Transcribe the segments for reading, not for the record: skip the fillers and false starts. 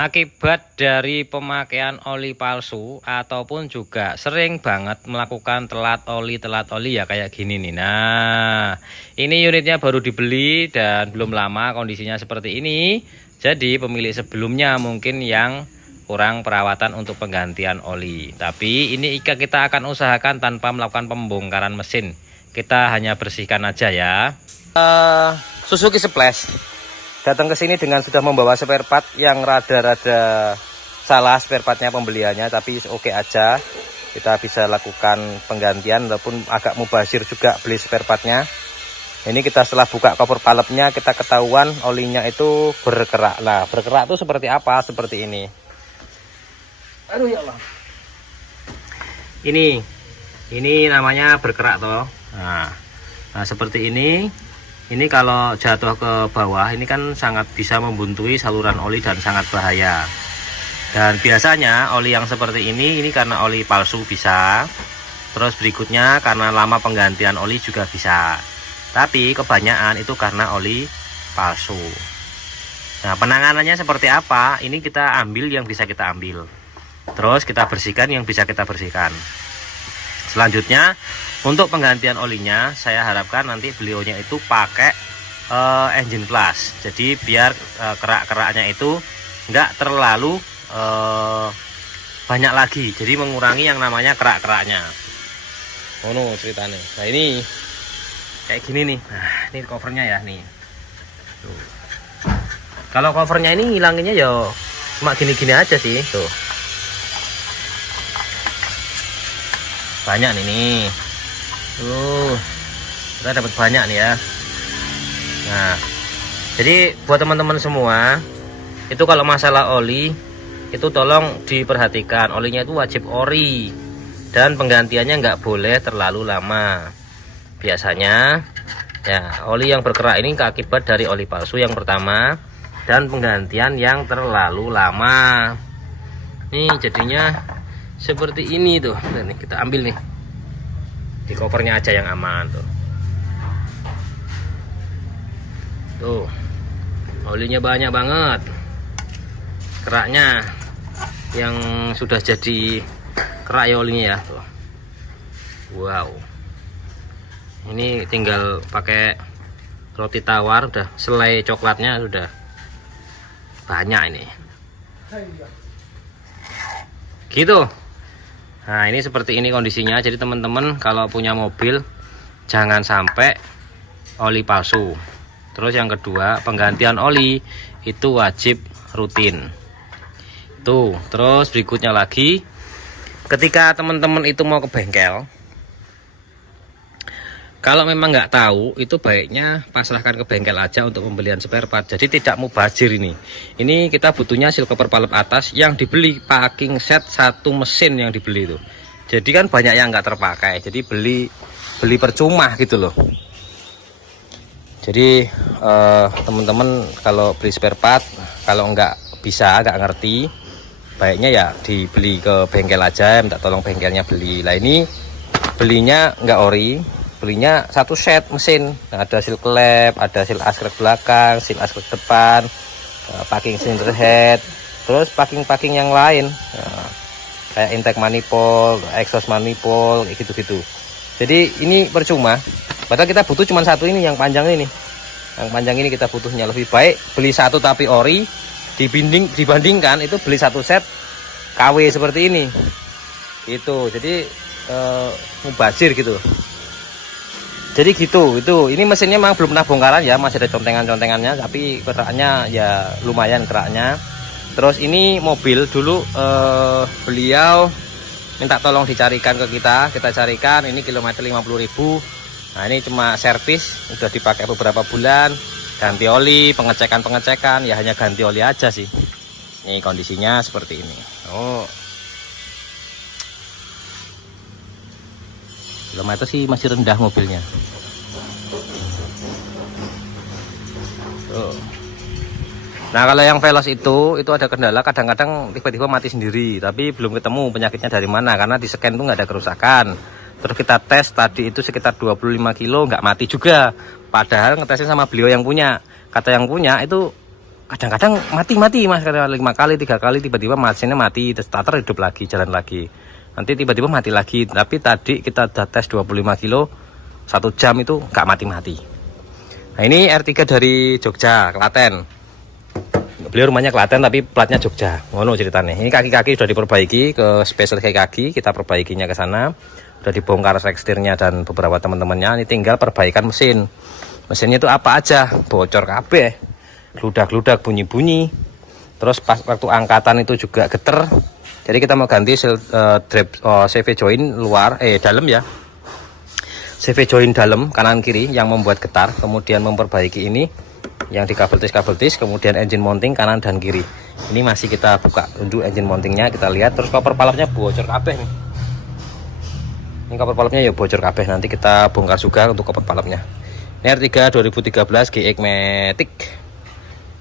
Akibat dari pemakaian oli palsu ataupun juga sering banget melakukan telat oli ya kayak gini nih. Nah, ini unitnya baru dibeli dan belum lama kondisinya seperti ini. Jadi pemilik sebelumnya mungkin yang kurang perawatan untuk penggantian oli. Tapi ini kita akan usahakan tanpa melakukan pembongkaran mesin. Kita hanya bersihkan aja ya. Suzuki Splash datang ke sini dengan sudah membawa spare part yang rada-rada salah spare partnya pembeliannya, tapi oke aja, kita bisa lakukan penggantian walaupun agak mubazir juga beli spare partnya. Ini kita setelah buka cover palepnya kita ketahuan olinya itu berkerak. Nah, berkerak itu seperti apa? Seperti ini. Aduh ya Allah. Ini namanya berkerak toh. Nah seperti ini. Ini kalau jatuh ke bawah ini kan sangat bisa membuntui saluran oli dan sangat bahaya. Dan biasanya oli yang seperti ini karena oli palsu bisa. Terus berikutnya karena lama penggantian oli juga bisa. Tapi kebanyakan itu karena oli palsu. Nah, penanganannya seperti apa? Ini kita ambil yang bisa kita ambil. Terus kita bersihkan yang bisa kita bersihkan. Selanjutnya untuk penggantian olinya saya harapkan nanti beliaunya itu pakai engine plus. Jadi biar kerak-keraknya itu enggak terlalu banyak lagi. Jadi mengurangi yang namanya kerak-keraknya. Oh no, ceritanya. Nah ini kayak gini nih. Nah ini covernya ya nih. Tuh. Kalau covernya ini ngilanginnya ya cuma gini-gini aja sih. Tuh. Banyak nih. Kita dapat banyak nih ya. Nah, jadi buat teman-teman semua, itu kalau masalah oli itu tolong diperhatikan, olinya itu wajib ori dan penggantiannya nggak boleh terlalu lama. Biasanya ya oli yang berkerak ini akibat dari oli palsu yang pertama dan penggantian yang terlalu lama. Nih jadinya seperti ini tuh. Nah, nih kita ambil nih. Di covernya aja yang aman tuh. Tuh. Olinya banyak banget. Keraknya yang sudah jadi kerak ya olinya ya tuh. Wow. Ini tinggal pakai roti tawar udah selai coklatnya sudah banyak ini. Gitu. Nah ini seperti ini kondisinya. Jadi teman-teman kalau punya mobil jangan sampai oli palsu. Terus yang kedua penggantian oli itu wajib rutin. Tuh terus berikutnya lagi ketika teman-teman itu mau ke bengkel, kalau memang nggak tahu itu baiknya pasrahkan ke bengkel aja untuk pembelian spare part. Jadi tidak mubazir ini. Ini kita butuhnya seal cover palep atas yang dibeli packing set satu mesin yang dibeli itu. Jadi kan banyak yang nggak terpakai. Jadi beli percuma gitu loh. Jadi teman-teman kalau beli spare part kalau nggak bisa nggak ngerti, baiknya ya dibeli ke bengkel aja. Minta tolong bengkelnya beli. Lah ini belinya nggak ori. Belinya satu set mesin. Nah, ada seal klep, ada seal askrek belakang, seal askrek depan, packing cylinder head, terus packing yang lain, kayak intake manifold, exhaust manifold, kayak gitu-gitu. Jadi ini percuma. Padahal kita butuh cuma satu ini yang panjang ini. Yang panjang ini kita butuhnya, lebih baik beli satu tapi ori dibandingkan itu beli satu set KW seperti ini. Gitu. Jadi mubazir gitu. Jadi gitu, ini mesinnya memang belum pernah bongkaran ya, masih ada contengan-contengannya, tapi keraknya ya lumayan keraknya. Terus ini mobil dulu beliau minta tolong dicarikan ke kita carikan, ini kilometer 50.000. Nah ini cuma servis, udah dipakai beberapa bulan, ganti oli, pengecekan ya hanya ganti oli aja sih. Ini kondisinya seperti ini. Oh. Kilometer sih masih rendah mobilnya. Tuh. Nah kalau yang Veloz itu ada kendala, kadang-kadang tiba-tiba mati sendiri, tapi belum ketemu penyakitnya dari mana karena di scan tuh nggak ada kerusakan. Terus kita tes tadi itu sekitar 25 kilo nggak mati juga, padahal ngetesnya sama beliau yang punya. Kata yang punya itu kadang-kadang mati mas, kadang 5 kali 3 kali tiba-tiba mesinnya mati, terus starter hidup lagi, jalan lagi, nanti tiba-tiba mati lagi. Tapi tadi kita udah tes 25 kilo 1 jam itu nggak mati-mati. Nah ini R3 dari Jogja, Klaten. Beliau rumahnya Klaten tapi platnya Jogja. Ngono ceritanya. Ini kaki-kaki sudah diperbaiki ke spesial kaki, kita perbaikinya ke sana. Sudah dibongkar sekstirnya dan beberapa teman-temannya. Ini tinggal perbaikan mesin. Mesinnya itu apa aja, bocor kabeh. Gludak-gludak bunyi-bunyi. Terus pas waktu angkatan itu juga geter. Jadi kita mau ganti CV join luar dalam ya. CV join dalam kanan kiri yang membuat getar, kemudian memperbaiki ini yang di kabel tis, kemudian engine mounting kanan dan kiri. Ini masih kita buka untuk engine mountingnya, kita lihat. Terus koper palapnya bocor kabeh nih. Ini koper palapnya ya bocor kabeh, nanti kita bongkar juga untuk koper palapnya. Ini R3 2013 GX Matic.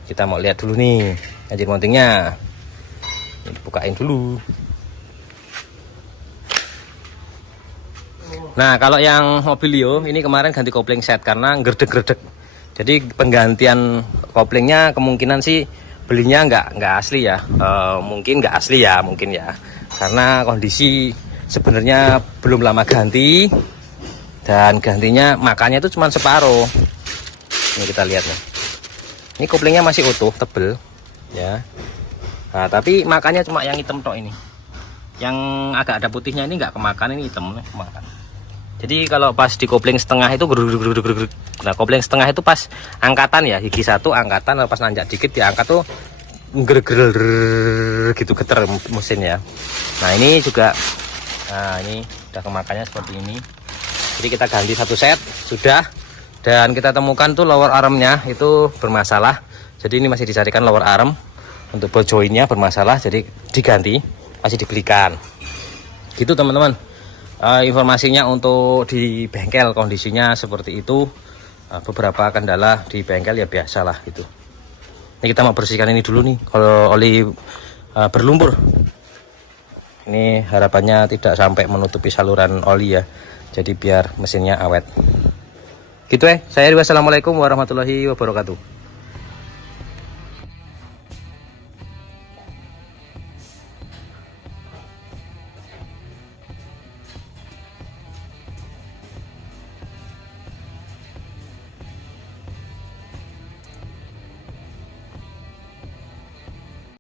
Kita mau lihat dulu nih engine mountingnya. Ini dibukain dulu. Nah kalau yang Mobilio ini kemarin ganti kopling set karena gerdek-gerdek. Jadi penggantian koplingnya kemungkinan sih belinya nggak asli ya. Mungkin nggak asli ya, mungkin ya. Karena kondisi sebenarnya belum lama ganti dan gantinya makanya itu cuma separuh. Ini kita lihat nih. Ini koplingnya masih utuh, tebel ya. Nah, tapi makanya cuma yang hitam tok ini. Yang agak ada putihnya ini nggak kemakan, ini hitam kemakan. Jadi kalau pas di kopling setengah itu nah kopling setengah itu pas angkatan ya, gigi 1 angkatan, pas nanjak dikit diangkat tuh gitu geter mesin ya. Nah ini juga, nah ini udah kemakannya seperti ini. Jadi kita ganti 1 set sudah, dan kita temukan tuh lower armnya itu bermasalah. Jadi ini masih dicarikan lower arm untuk ball joinnya bermasalah, jadi diganti, masih dibelikan. Gitu teman-teman. Informasinya untuk di bengkel kondisinya seperti itu. Beberapa kendala di bengkel ya biasalah gitu. Ini kita mau bersihkan ini dulu nih, kalau oli berlumpur. Ini harapannya tidak sampai menutupi saluran oli ya, jadi biar mesinnya awet gitu. Saya Wassalamualaikum warahmatullahi wabarakatuh.